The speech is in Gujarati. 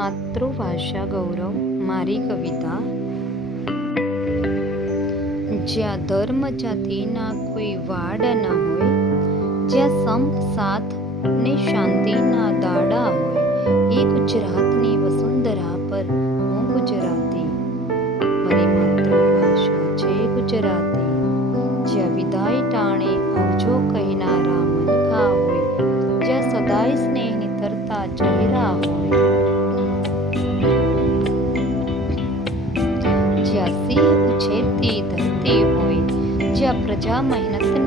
માતૃભાષા ગૌરવ મારી કવિતા. જ્યાં ધર્મ જાતિના કોઈ વાડ ન હોય, જ્યાં સંપ સાથ ને શાંતિના દાડા હોય, એ ગુજરાતની વસુંધરા પર હું ગુજરાતી. મારી માતૃભાષા છે ગુજરાતી. જ્યાં વિદાય ટાણે આવજો કહેનારા મનખા હોય, જ્યાં સદાય સ્નેહની તરતા ચહેરા હોય, જ્યાં સિંહ ઉછેરતી ધરતી હોય, જ્યાં પ્રજા મહેનતને